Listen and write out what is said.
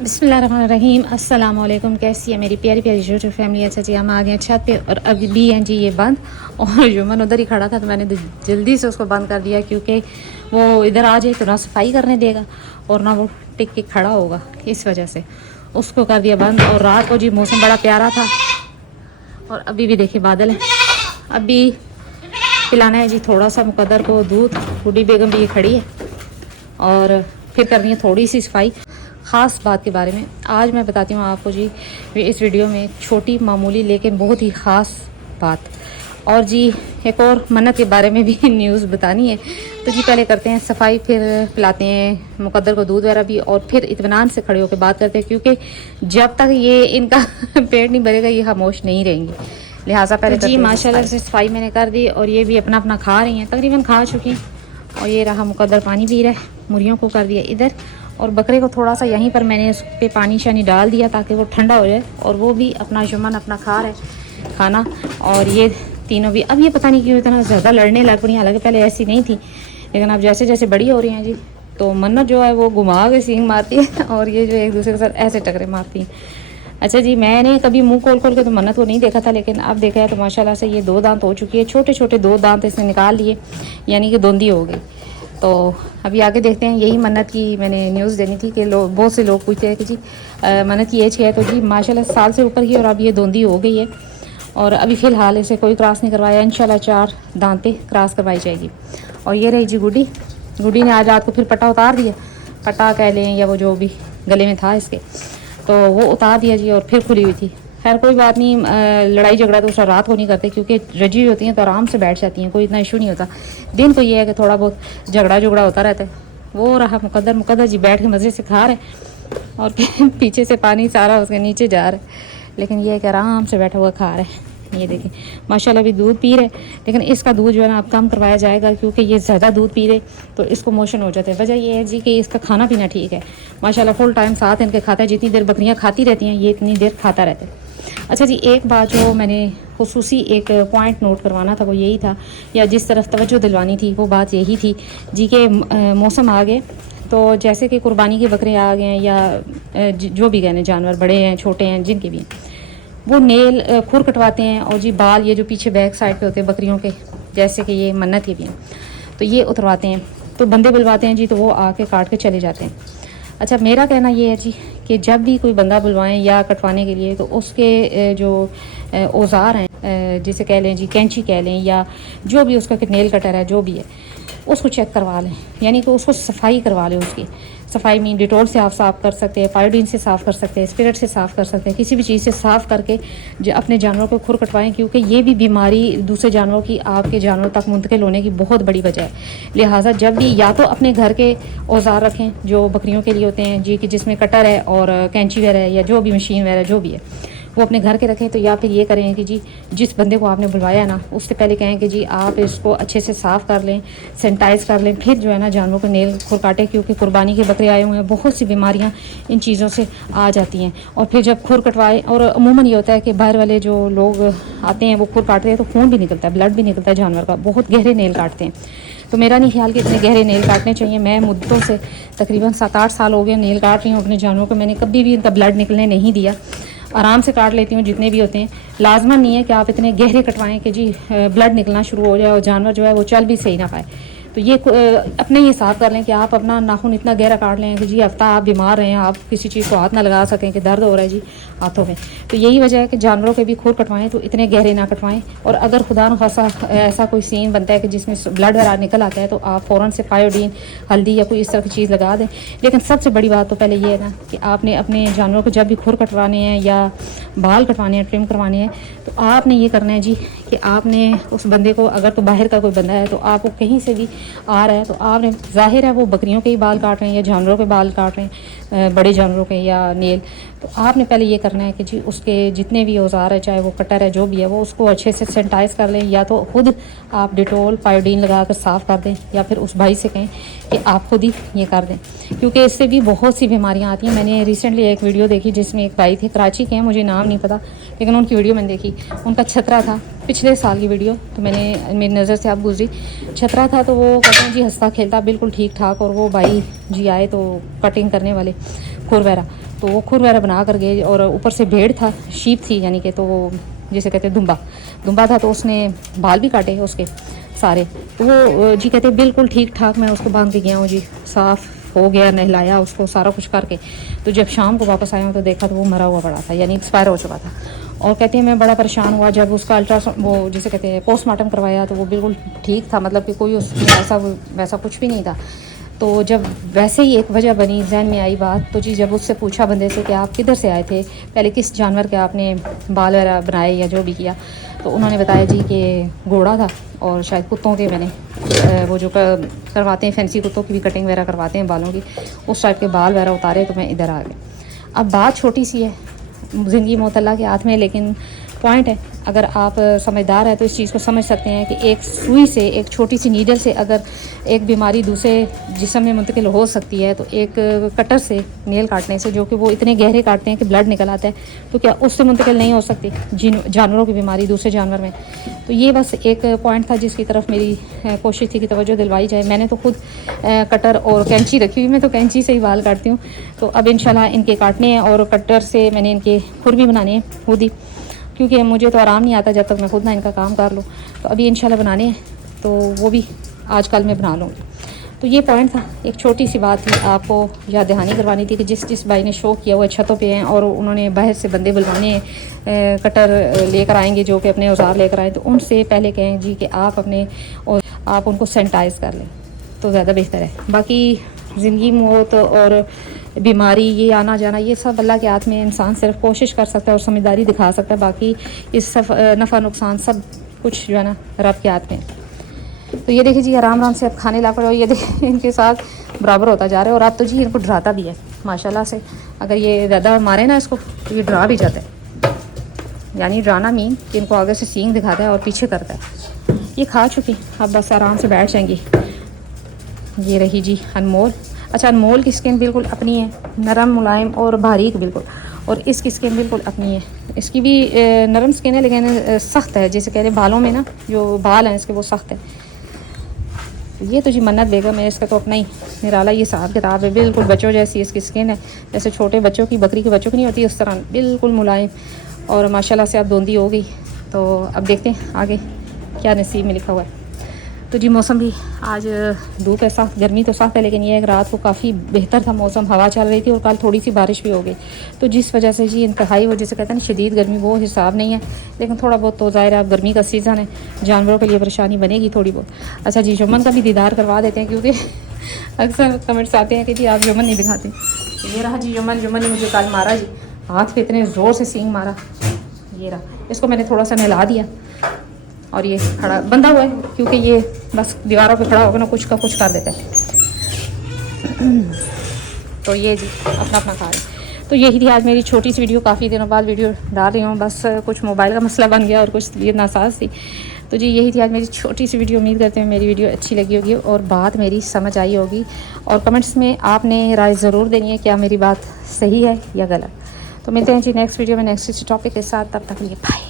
बिस्मिल्लाहिर्रहमानिर्रहीम। अस्सलाम वालेकुम। कैसी है मेरी प्यारी प्यारी यूट्यूब फैमिली। अच्छा जी, हम आ गए छत पे और अभी भी हैं जी ये बंद, और जुम्मन उधर ही खड़ा था तो मैंने जल्दी से उसको बंद कर दिया क्योंकि वो इधर आ जाए तो ना सफाई करने देगा और ना वो टिक के खड़ा होगा, इस वजह से उसको कर दिया बंद। और रात को जी मौसम बड़ा प्यारा था और अभी भी देखिए बादल है। अभी पिलाना है जी थोड़ा सा मुकद्दर को दूध। बूढ़ी बेगम भी ये खड़ी है और फिर करनी है थोड़ी सी सफाई। ख़ास बात के बारे में आज मैं बताती हूँ आपको जी इस वीडियो में, छोटी मामूली लेकिन बहुत ही ख़ास बात। और जी एक और मन्नत के बारे में भी न्यूज़ बतानी है। तो जी पहले करते हैं सफाई, फिर पिलाते हैं मुकद्दर को दूध वगैरह भी, और फिर इत्मीनान से खड़े होकर बात करते हैं क्योंकि जब तक ये इनका पेट नहीं भरेगा ये खामोश नहीं रहेंगी। लिहाजा पहले जी माशाल्लाह से सफाई मैंने कर दी और ये भी अपना अपना खा रही हैं, तकरीबन खा चुकी हैं। और ये रहा मुकद्दर पानी पी रहा है, मुर्गियों को कर दिया इधर, और बकरे को थोड़ा सा यहीं पर मैंने उस पर पानी शानी डाल दिया ताकि वो ठंडा हो जाए। और वो भी अपना जुम्मन अपना खा रहा है खाना। और ये तीनों भी अब ये पता नहीं क्यों इतना ज़्यादा लड़ने लग पड़ी, हालांकि पहले ऐसी नहीं थी, लेकिन अब जैसे जैसे बड़ी हो रही हैं जी तो मन्नत जो है वो घुमा के सींग मारती है और ये जो एक दूसरे के साथ ऐसे टकरे मारती हैं। अच्छा जी, मैंने कभी मुंह खोल खोल के तो मन्नत को नहीं देखा था, लेकिन अब देखा है तो माशाल्लाह से ये 2 दांत हो चुकी है, छोटे छोटे 2 दांत इसने निकाल लिए, यानी कि दोंदी हो गई। तो अभी आगे देखते हैं। यही मन्नत की मैंने न्यूज़ देनी थी कि बहुत से लोग पूछते हैं कि जी मन्नत की एज क्या है, तो जी माशाल्लाह साल से ऊपर की, और अब ये दोंदी हो गई है और अभी फ़िलहाल इसे कोई क्रॉस नहीं करवाया। इंशाल्लाह 4 दांतें क्रॉस करवाई जाएगी। और ये रही जी गुड्डी। गुड्डी ने आज रात को फिर पट्टा उतार दिया, पट्टा कह लें या वो जो भी गले में था इसके, तो वो उतार दिया जी और फिर खुली हुई थी। खैर कोई बात नहीं, लड़ाई झगड़ा तो उस रात को नहीं करते क्योंकि रजी होती हैं तो आराम से बैठ जाती हैं, कोई इतना इशू नहीं होता। दिन को ये है कि थोड़ा बहुत झगड़ा झगड़ा होता रहता है। वो रहा मुकद्दर। मुकद्दर जी बैठ के मज़े से खा रहे और पीछे से पानी सारा उसके नीचे जा रहा है, लेकिन ये है कि आराम से बैठा हुआ खा रहे हैं। ये देखिए माशाल्लाह भी दूध पी रहे, लेकिन इसका दूध जो है ना अब कम करवाया जाएगा क्योंकि ये ज़्यादा दूध पी रहे तो इसको मोशन हो जाते हैं। वजह ये है जी कि इसका खाना पीना ठीक है माशाल्लाह, फुल टाइम साथ इनके खाता है, जितनी देर बकरियां खाती रहती हैं ये इतनी देर खाता रहता है। अच्छा जी, एक बात जो मैंने खुसूसी एक पॉइंट नोट करवाना था वो यही था, या जिस तरफ तवज्जो दिलवानी थी वो बात यही थी जी के मौसम आ गए तो जैसे कि कुर्बानी के बकरे आ गए हैं या जो भी गए जानवर, बड़े हैं छोटे हैं जिनके भी हैं, वो नेल खुर कटवाते हैं। और जी बाल ये जो पीछे बैक साइड पे होते हैं बकरियों के, जैसे कि ये मन्नत के भी हैं, तो ये उतरवाते हैं। तो बंदे बुलवाते हैं जी तो वो आके काट के चले जाते हैं। अच्छा, मेरा कहना ये है जी कि जब भी कोई बंदा बुलवाएं या कटवाने के लिए तो उसके जो औज़ार हैं, जिसे कह लें जी कैंची कह लें या जो भी उसका नेल कटर है जो भी है, उसको चेक करवा लें, यानी कि उसको सफाई करवा लें। उसकी सफाई में डिटॉल से आप साफ़ कर सकते हैं, पायोडीन से साफ़ कर सकते हैं, स्पिरिट से साफ़ कर सकते हैं, किसी भी चीज़ से साफ़ करके अपने जानवरों को खुर कटवाएं क्योंकि ये भी बीमारी दूसरे जानवरों की आपके जानवरों तक मुंतकिल होने की बहुत बड़ी वजह है। लिहाजा जब भी या तो अपने घर के औजार रखें जो बकरियों के लिए होते हैं जी, कि जिसमें कटर है और कैंची वगैरह है या जो भी मशीन वगैरह जो भी है वो अपने घर के रखें। तो या फिर ये करें कि जी जिस बंदे को आपने बुलवाया ना उससे पहले कहें कि जी आप इसको अच्छे से साफ़ कर लें, सैनिटाइज़ कर लें, फिर जो है ना जानवरों को नेल खुर काटें क्योंकि कुर्बानी के बकरे आए हुए हैं, बहुत सी बीमारियां इन चीज़ों से आ जाती हैं। और फिर जब खुर कटवाएं, और अमूमन ये होता है कि बाहर वाले जो लोग आते हैं वो खुर काटते हैं तो खून भी निकलता है, ब्लड भी निकलता है जानवर का, बहुत गहरे नेल काटते हैं। तो मेरा नहीं ख्याल कि इतने गहरे नेल काटने चाहिए। मैं मुद्दों से तकरीबन 7-8 साल हो गए नेल काट रही हूँ अपने जानवरों को, मैंने कभी भी इनका ब्लड निकलने नहीं दिया, आराम से काट लेती हूँ जितने भी होते हैं। लाजमन नहीं है कि आप इतने गहरे कटवाएं कि जी ब्लड निकलना शुरू हो जाए और जानवर जो है वो चल भी सही ना पाए। तो ये अपने ही हिसाब कर लें कि आप अपना नाखून इतना गहरा काट लें कि जी हफ्ता आप बीमार रहें, आप किसी चीज़ को हाथ ना लगा सकें कि दर्द हो रहा है जी हाथों में। तो यही वजह है कि जानवरों के भी खुर कटवाएं तो इतने गहरे ना कटवाएं। और अगर खुदा न खासा ऐसा कोई सीन बनता है कि जिसमें ब्लड वगैरह निकल आता है तो आप फ़ौरन से पायोडीन, हल्दी या कोई इस तरह की चीज़ लगा दें। लेकिन सबसे बड़ी बात तो पहले ये है ना कि आपने अपने जानवरों को जब भी खुर कटवाने हैं या बाल कटवाने हैं, ट्रिम करवाने हैं, तो आपने ये करना है जी कि आपने उस बंदे को, अगर तो बाहर का कोई बंदा है तो आप वो कहीं से भी आ रहा है तो आपने, जाहिर है वो बकरियों के ही बाल काट रहे हैं या जानवरों के बाल काट रहे हैं, बड़े जानवरों के या नेल, तो आपने पहले ये करना है कि जी उसके जितने भी औजार है, चाहे वो कटर है जो भी है, वो उसको अच्छे से सैनिटाइज़ कर लें, या तो खुद आप डिटॉल पायोडीन लगा कर साफ़ कर दें, या फिर उस भाई से कहें कि आप खुद ही ये कर दें क्योंकि इससे भी बहुत सी बीमारियां आती हैं। मैंने रिसेंटली एक वीडियो देखी जिसमें एक भाई थे, कराची के हैं, मुझे नाम नहीं पता, लेकिन उनकी वीडियो मैंने देखी। उनका छतरा था, पिछले साल की वीडियो, तो मैंने मेरी नज़र से अब गुजरी, छतरा था तो वो कहते हैं जी हंसता खेलता बिल्कुल ठीक ठाक, और वो भाई जी आए तो कटिंग करने वाले खुर वगैरह, तो वो खुर वगैरह बना कर गए, और ऊपर से भेड़ था, शीप थी यानी कि, तो वो जिसे कहते हैं दुम्बा था, तो उसने बाल भी काटे उसके सारे। तो वो जी कहते बिल्कुल ठीक ठाक मैं उसको बांध के गया हूँ जी, साफ़ हो गया, नहलाया उसको, सारा कुछ करके। तो जब शाम को वापस आया हूँ तो देखा तो वो मरा हुआ पड़ा था, यानी एक्सपायर हो चुका था। और कहते हैं मैं बड़ा परेशान हुआ जब उसका अल्ट्रासाउंड, वो जिसे कहते हैं पोस्टमार्टम करवाया, तो वो बिल्कुल ठीक था, मतलब कि कोई उसमें वैसा कुछ भी नहीं था। तो जब वैसे ही एक वजह बनी, जहन में आई बात, तो जी जब उससे पूछा बंदे से कि आप किधर से आए थे, पहले किस जानवर के आपने बाल वगैरह बनाए या जो भी किया, तो उन्होंने बताया जी कि घोड़ा था, और शायद कुत्तों के मैंने वो जो करवाते हैं, फैंसी कुत्तों की भी कटिंग वगैरह करवाते हैं बालों की, उस टाइप के बाल वगैरह उतारे, तो मैं इधर आ गई। अब बात छोटी सी है, ज़िंदगी मौत अल्लाह के हाथ में, लेकिन पॉइंट है, अगर आप समझदार हैं तो इस चीज़ को समझ सकते हैं कि एक सुई से, एक छोटी सी नीडल से अगर एक बीमारी दूसरे जिस्म में मुंतकिल हो सकती है, तो एक कटर से, नेल काटने से, जो कि वो इतने गहरे काटते हैं कि ब्लड निकल आता है, तो क्या उससे मुंतकिल नहीं हो सकती जानवरों की बीमारी दूसरे जानवर में। तो ये बस एक पॉइंट था जिसकी तरफ मेरी कोशिश थी कि तवज्जो दिलवाई जाए। मैंने तो खुद कटर और कैंची रखी हुई, मैं तो कैंची से ही बाल काटती हूँ। तो अब इंशाल्लाह इनके काटने हैं, और कटर से मैंने इनके खुर भी बनाने हैं खुद ही, क्योंकि मुझे तो आराम नहीं आता जब तक मैं खुद ना इनका काम कर लूँ। तो अभी इंशाल्लाह बनाने हैं, तो वो भी आजकल मैं बना लूँगी। तो ये पॉइंट था, एक छोटी सी बात थी, आपको याद दहानी करवानी थी कि जिस भाई ने शो किया हुआ छतों पे हैं और उन्होंने बाहर से बंदे बुलवाने कटर लेकर आएंगे, जो कि अपने औजार लेकर आए, तो उनसे पहले कहें जी कि आप अपने और आप उनको सैनिटाइज़ कर लें तो ज़्यादा बेहतर है। बाकी ज़िंदगी मौत और बीमारी, ये आना जाना, ये सब अल्लाह के हाथ में, इंसान सिर्फ कोशिश कर सकता है और समझदारी दिखा सकता है। बाकी इस सब नफ़ा नुकसान सब कुछ जो है ना रब के हाथ में। तो ये देखिए जी, आराम आराम से अब खाने ला पड़े, और ये देखिए इनके साथ बराबर होता जा रहा है। और अब तो जी इनको डराता भी है माशाल्लाह से, अगर ये ज़्यादा मारे ना इसको तो ये डरा भी जाता है, यानी डराना मीन कि इनको आगे से सींग दिखाता है और पीछे करता है। ये खा चुकी, अब बस आराम से बैठ जाएंगी। ये रही जी अनमोल। अच्छा, अनमोल की स्किन बिल्कुल अपनी है, नरम मुलायम और बारीक बिल्कुल, और इसकी स्किन बिल्कुल अपनी है। इसकी भी नरम स्किन है, लेकिन सख्त है, जैसे कह रहे बालों में ना जो बाल हैं इसके वो सख्त है। ये तो जी मन्नत बेगम है, इसका तो अपना ही निराला ये हिसाब किताब है, बिल्कुल बच्चों जैसी इसकी स्किन है, जैसे छोटे बच्चों की, बकरी के बच्चों की नहीं होती उस तरह, बिल्कुल मुलायम, और माशाल्लाह से अब धोंदी हो गई। तो अब देखते हैं आगे क्या नसीब में लिखा हुआ है। तो जी मौसम भी आज धूप है सख्त, गर्मी तो सख्त है, लेकिन ये एक रात को काफ़ी बेहतर था मौसम, हवा चल रही थी, और कल थोड़ी सी बारिश भी हो गई, तो जिस वजह से जी इंतहाई, वो जिसे कहते हैं ना शदीद गर्मी, वो हिसाब नहीं है, लेकिन थोड़ा बहुत तो ज़ाहिर है, अब गर्मी का सीज़न है, जानवरों के लिए परेशानी बनेगी थोड़ी बहुत। अच्छा जी, जुम्मन का भी दीदार करवा देते हैं, क्योंकि अक्सर कमेंट्स आते हैं कि जी आप जुम्मन नहीं दिखाते। ये रहा जी जुम्मन ने मुझे कल मारा जी, हाथ पे इतने ज़ोर से सींग मारा। ये रहा, इसको मैंने थोड़ा सा नहला दिया, और ये खड़ा बंधा हुआ है, क्योंकि ये बस दीवारों पे खड़ा होकर ना कुछ का कुछ कर देता है। तो ये जी अपना अपना खा रहे। तो यही थी आज मेरी छोटी सी वीडियो, काफ़ी दिनों बाद वीडियो डाल रही हूँ, बस कुछ मोबाइल का मसला बन गया और कुछ तबीयत नासाज थी। तो जी यही थी आज मेरी छोटी सी वीडियो। उम्मीद करते हैं मेरी वीडियो अच्छी लगी होगी और बात मेरी समझ आई होगी, और कमेंट्स में आपने राय ज़रूर देनी है क्या मेरी बात सही है या गलत। तो मिलते हैं जी नेक्स्ट वीडियो में नेक्स्ट टॉपिक के साथ, तब तक के लिए बाय।